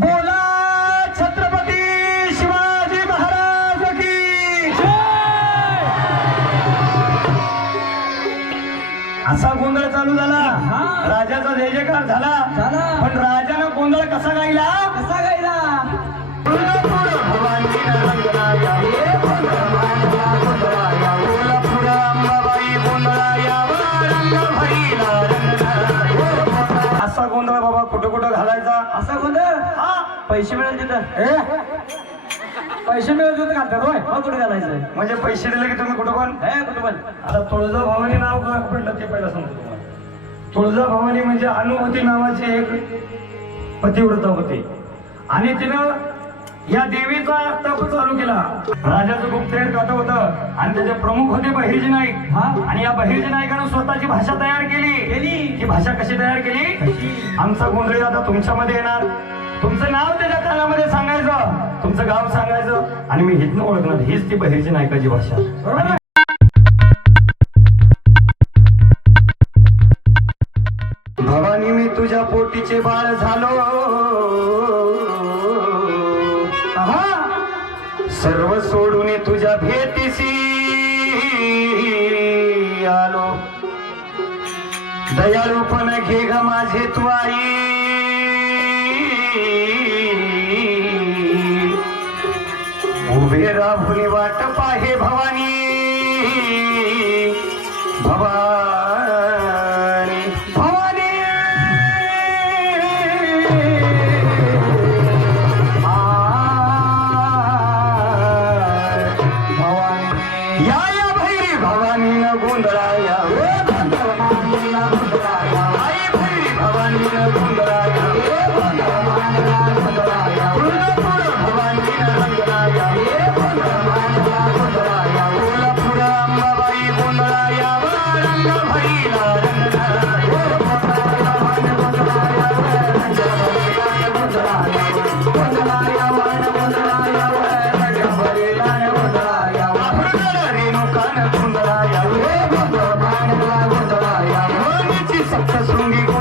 बोला छत्रपती शिवाजी महाराज की असा गोंधळ चालू झाला. राजाचा जय जयकार झाला. झाला. पण राजानं गोंधळ कसा गायला? पैसे मिळेल तिथं ए पैसे मिळत होते घालतात होय. मग कुठे घालायचं? म्हणजे पैसे दिले की तुम्ही कुठं पण? हे कुठं पण. आता तुळजा भवानी नाव का पडलं ते पहिला सांगतो तुम्हाला. तुळजा भवानी म्हणजे अनुमती नावाची एक पतिव्रता होती. आणि तिनं या देवीचा तप चालू केला. राजाचं गुप्तहेर खातं होतं. आणि त्याचे प्रमुख होते बहिर्जी नाईक. आणि या बहिर्जी नाईकानं स्वतःची भाषा तयार केली. केली. ही भाषा कशी तयार केली? आमचा गोंधळी आता तुमच्यामध्ये येणार. तुमचं नाव त्याच्या कानामध्ये सांगायचं. तुमचं गाव सांगायचं. आणि मी हितनं ओळखणार. हीच ती बहिर्जी नायकाची भाषा. भवानी मी तुझ्या पोटीचे बाळ झालो. सर्व सोडून तुझ्या भेटीसी आलो. दयाळूपण घे ग माझे तू आई. उभे राहुनी वाट पाहे भवानी. भवानी भवानी. भवानी. या সঙ্গী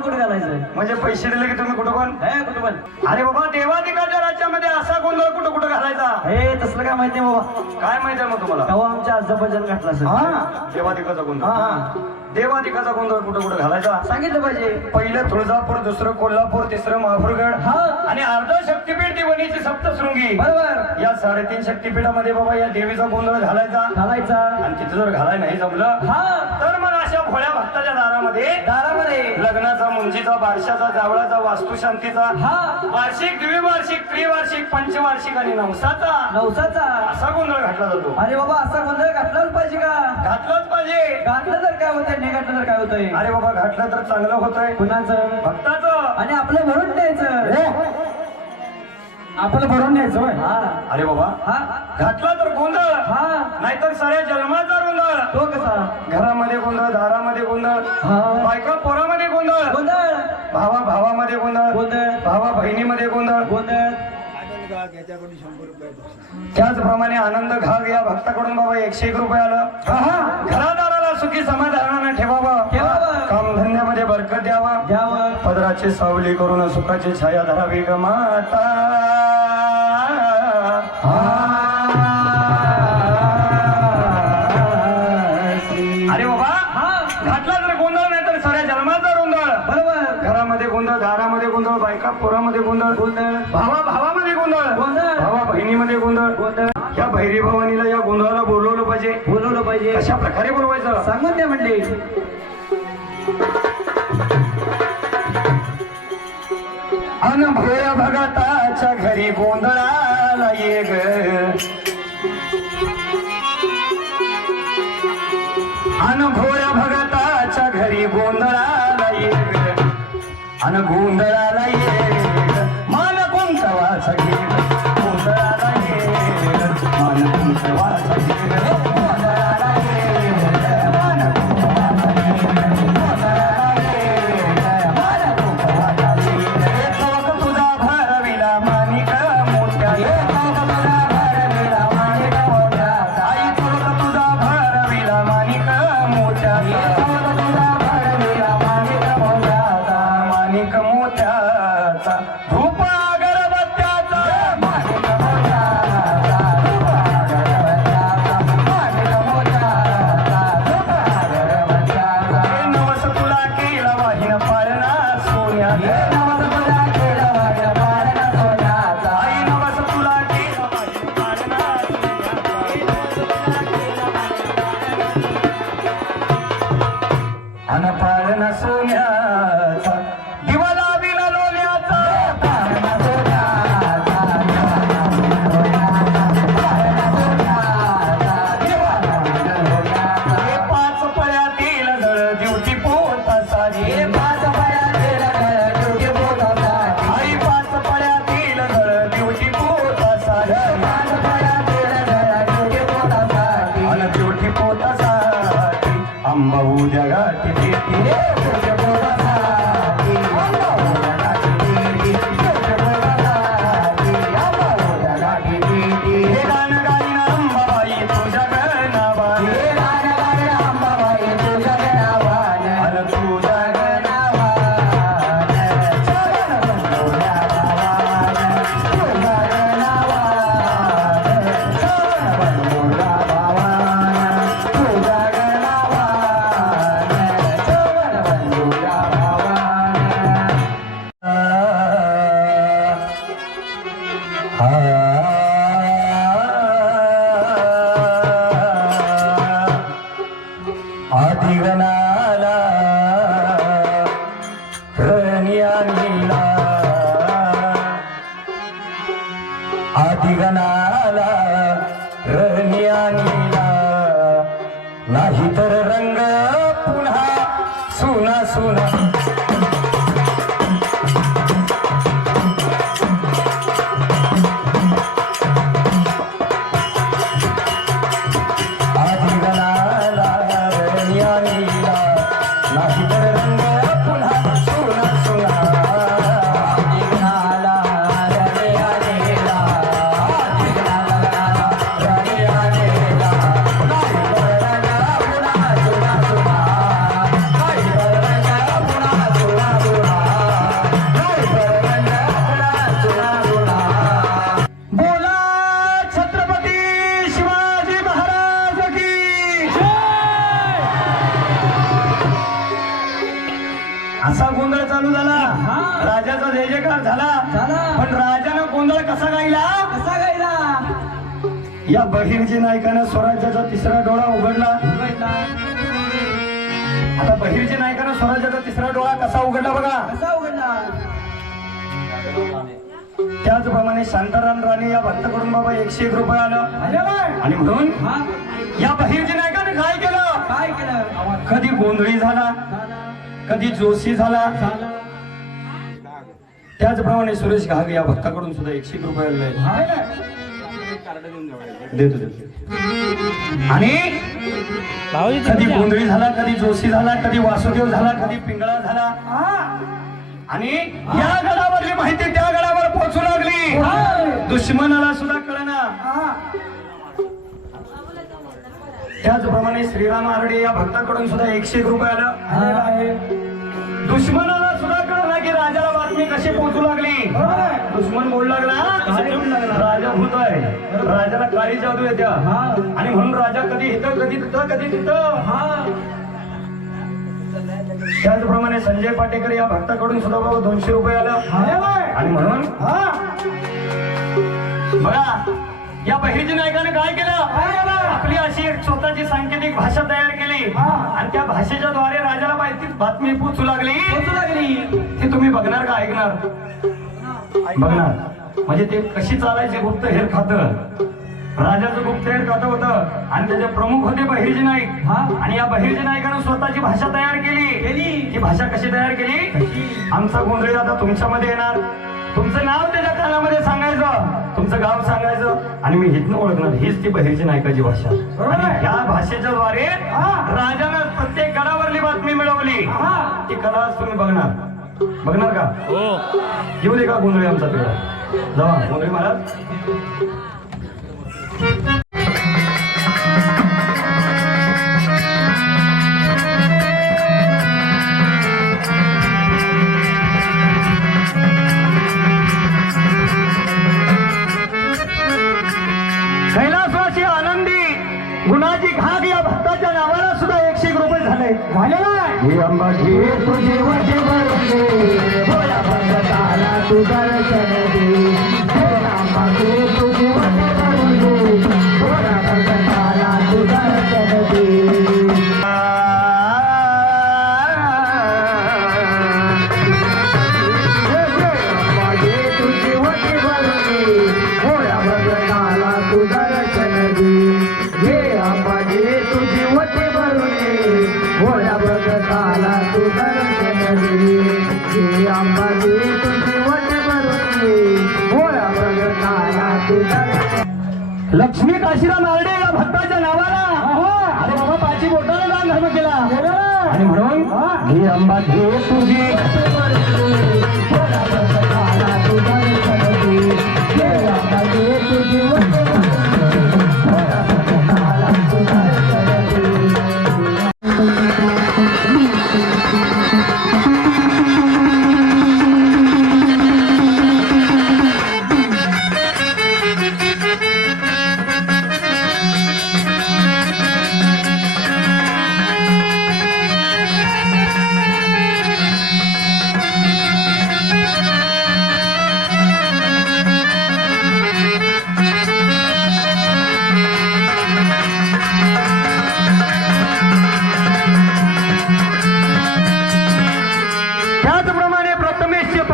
कुठे घालायचं म्हणजे पैसे दिले की तुम्ही कुठं पण? हे कुठं पण. अरे बाबा देवाधिकाच्या राज्यामध्ये असा गोंधळ कुठं कुठं घालायचा? हे तसलं काय माहिती बाबा? काय माहिती मग तुम्हाला? तेव्हा आमच्या आजोबाजन घातला असेल हा देवाधिकाचा गोंधळ. हा. देवाधिकाचा गोंधळ कुठं कुठं घालायचा? सांगितलं पाहिजे. पहिलं तुळजापूर दुसरं कोल्हापूर तिसरं महापूरगड हा. आणि अर्ध शक्तीपीठ ती वणीची सप्तशृंगी. बरोबर. या साडेतीन शक्तीपीठामध्ये बाबा या देवीचा गोंधळ घालायचा. घालायचा. आणि तिथं जर घालायला नाही जमलं हा. तर मग अशा भोळ्या भक्ताच्या दारामध्ये दारामध्ये. लग्नाचा मुंजीचा बारशाचा जावळाचा वास्तुशांतीचा हा. वार्षिक द्विवार्षिक त्रिवार्षिक पंचवार्षिक आणि नवसाचा. नवसाचा. असा गोंधळ घातला जातो. अरे बाबा असा गोंधळ घातलाच पाहिजे का? घातलाच पाहिजे. घातलं तर काय होतंय? नाही घातलं तर काय होतंय? अरे बाबा घातलं तर चांगलं होतंय. कुणाचं? भक्ताचं. आणि आपलं भरून द्यायचं. आपलं भरून न्यायचं होय. हा. अरे बाबा. हा. घातला तर गोंधळ. हा. नाहीतर साऱ्या जन्माचा गोंधळ. तो कसा? घरामध्ये गोंधळ दारामध्ये गोंधळ हा. बायका पोरामध्ये गोंधळ. गोंधळ. भावा भावामध्ये गोंधळ. गोंधळ. भावा बहिणीमध्ये गोंधळ. गोंधळ. त्याचप्रमाणे आनंद घाग या भक्ताकडून बाबा एकशे एक रुपये आलं. घरादाराला सुखी समाधानानं ठेवावं. ठेवावं. कामधंद्यामध्ये बरकत द्यावा. द्यावं. पदराची सावली करून सुखाची छाया धरावी ग माता. अरे बाबा हा घातला तर गोंधळ नाही तर साऱ्या जन्माचा गोंधळ. बरोबर. घरामध्ये गोंधळ दारामध्ये गोंधळ बायका पोरामध्ये गोंधळ. गोंधळ. भावा भावामध्ये गोंधळ. गोंधळ. भावा बहिणीमध्ये गोंधळ. गोंधळ. या भैरी भवानीला या गोंधळाला बोलवलं पाहिजे. बोलवलं पाहिजे. अशा प्रकारे बोलवायचं? सांगून द्या म्हणले. मन भोय भगताच्या घरी गोंधळाला ये ग अन भोय भगताच्या घरी गोंधळाला ये ग अन गोंधळाला ये नाही तर रंग पुन्हा सुना सुना. या बहिर्जी नायकानं स्वराज्याचा तिसरा डोळा उघडला. आता बहिर्जी नायकानं स्वराज्याचा तिसरा डोळा कसा उघडला बघा. कसा उघडला? त्याचप्रमाणे शांताराम राणे या भक्ताकडून बाबा एकशे एक रुपये आलं. आणि म्हणून या बहिर्जी नायकाने काय केलं? काय केलं? कधी गोंधळी झाला कधी जोशी झाला. त्याचप्रमाणे सुरेश घाग या भक्ताकडून सुद्धा एकशे एक रुपये ना देतो देतो आणि भाऊजी कधी गोंधळी झाला कधी जोशी झाला कधी वासुदेव झाला कधी पिंगळा झाला हा. आणि या गडावरली माहिती त्या गडावर पोहोचू लागली हा. दुश्मनाला सुद्धा कळना हा. त्याचप्रमाणे श्रीराम आरडे या भक्ताकडून सुद्धा एकशे एक रुपये आलं. दुश्मनाला सुद्धा कळना की राजाला बातमी कशी पोहोचू लागली. दुश्मन बोलू लागला? राजा भूत आहे राजाला काळी जादू येत्या हा. आणि म्हणून राजा कधी इथं कधी तिथं कधी तिथं हा. त्याचप्रमाणे संजय पाटेकर या भक्ताकडून सुद्धा बाबा दोनशे रुपये आलं. आणि म्हणून हा. बघा या बहिर्जी नायकाने काय केलं? आपली अशी एक स्वतःची सांकेतिक भाषा तयार केली हा. आणि त्या भाषेच्या द्वारे राजाला माहिती बातमी पोचू लागली पोचू लागली. ती तुम्ही बघणार का ऐकणार बघणार म्हणजे ते कशी चालायचे गुप्तहेर खातं. राजाचं गुप्तहेर खातं होतं. आणि त्याचे प्रमुख होते बहिर्जी नाईक. हा. आणि या बहिर्जी नायकानं स्वतःची भाषा तयार केली. केली. ती भाषा कशी तयार केली? आमचा गोंधळी आता तुमच्यामध्ये येणार. तुमचं नाव त्याच्या कानामध्ये सांगायचं. तुमचं गाव सांगायचं. आणि मी हितनं ओळखणार. हीच ती बहिर्जी नायकाची भाषा. या भाषेच्या द्वारे हा. राजानं प्रत्येक गडावरली बातमी मिळवली. हा. ती कला तुम्ही बघणार. बघणार का? हो. येऊ दे का गोंधळी आमचा तिकडे? जावा गोंधळी महाराज. कैलासवासी आनंदी गुणाची घाग या भक्ताच्या नावाला सुद्धा एकशे एक रुपये झाले. झालेला आहे. हे अंबा घे तुझे वटे भरले भोळा भगताला तू दर्शन दे काशीराम आरडे या भक्ताच्या नावाला. अरे बाबा पाची बोटाला धर्म केला. आणि म्हणून घे अंबा घे तुझी.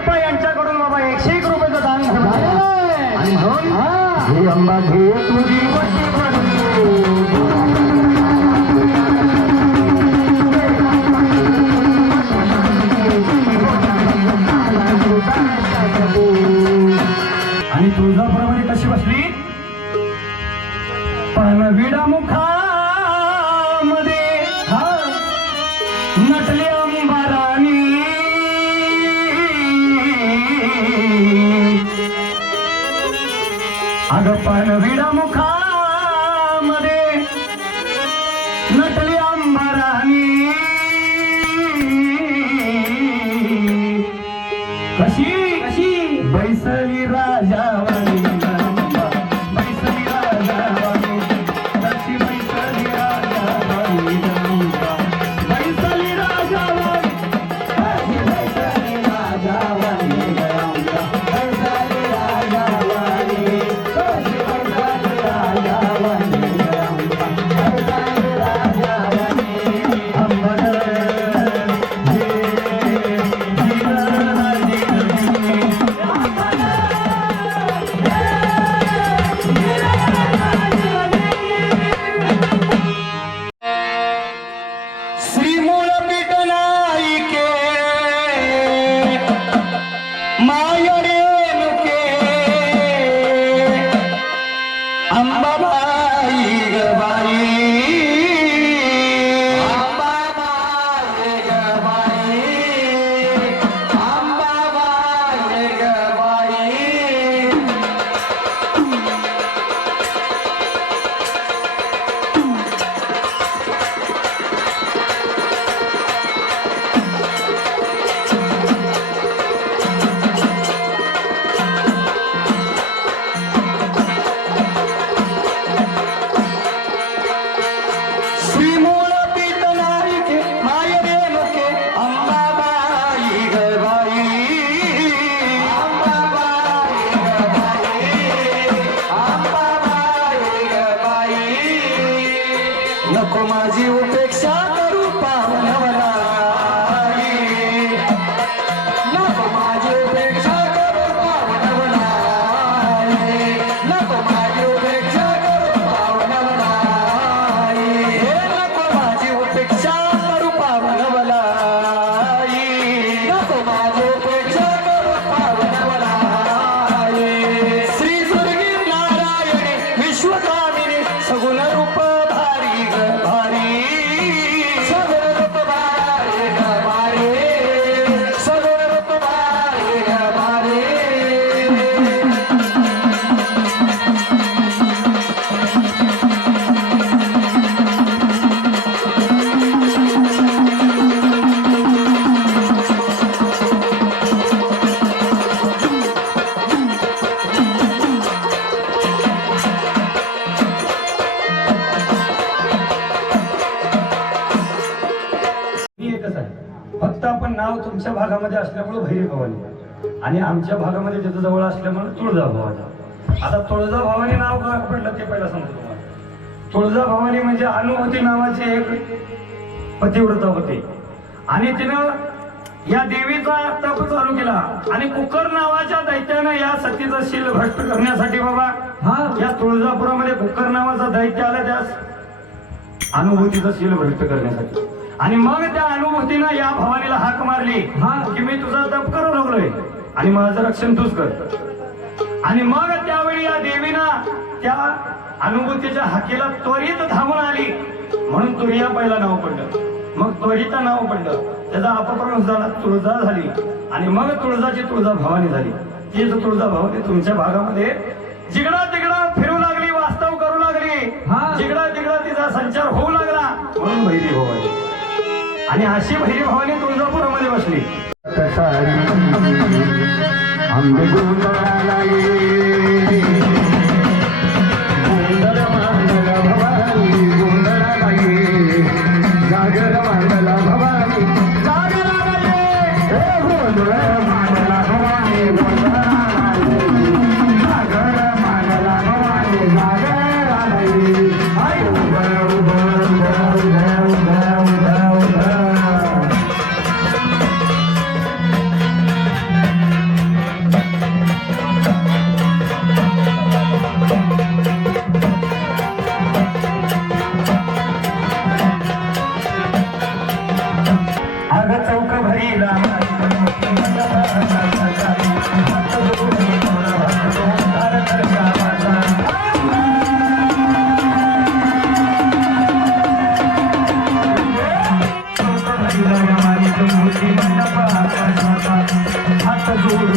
प्रथमेश पप्पा यांच्याकडून बाबा एकशे एक रुपयाचं दान झालं आणि म्हणून हे. अंबा घे तुझी mother. भागामध्ये असल्यामुळे भैरी भवानी आणि आमच्या भागामध्ये तिथं जवळ असल्यामुळे तुळजा भवानी आता तुळजा भवानी नाव का पडलं ते पहिला सांगतो तुम्हाला. तुळजा भवानी म्हणजे अनुभूती नावाची एक पतिव्रता होती. आणि तिनं या देवीचा तप चालू केला. आणि कुकर नावाच्या दैत्यानं या सतीचा शील भ्रष्ट करण्यासाठी बाबा या तुळजापुरामध्ये कुकर नावाचा दैत्य आला त्यास अनुभूतीचा शील भ्रष्ट करण्यासाठी. आणि मग त्या अनुभूतीनं या भवानीला हाक मारली की मी तुझा तप करू लागलोय. आणि माझं रक्षण तूच कर. आणि मग त्यावेळी या देवीनं त्या अनुभूतीच्या हाकेला त्वरित धावून आली. म्हणून तुरिया पहिला नाव पडलं. मग त्वरित नाव पडलं. त्याचा अपप्रंश झाला तुळजा झाली. आणि मग तुळजाची तुळजा भवानी झाली. तीच तुळजा भवानी तुमच्या भागामध्ये जिकडा तिकडा फिरू लागली वास्तव करू लागली. जिकडा तिकडा तिचा संचार होऊ लागला. म्हणून भैरी भवानी आणि अशी भैरी भवानी तुळजापुरामध्ये बसली. आंबे हात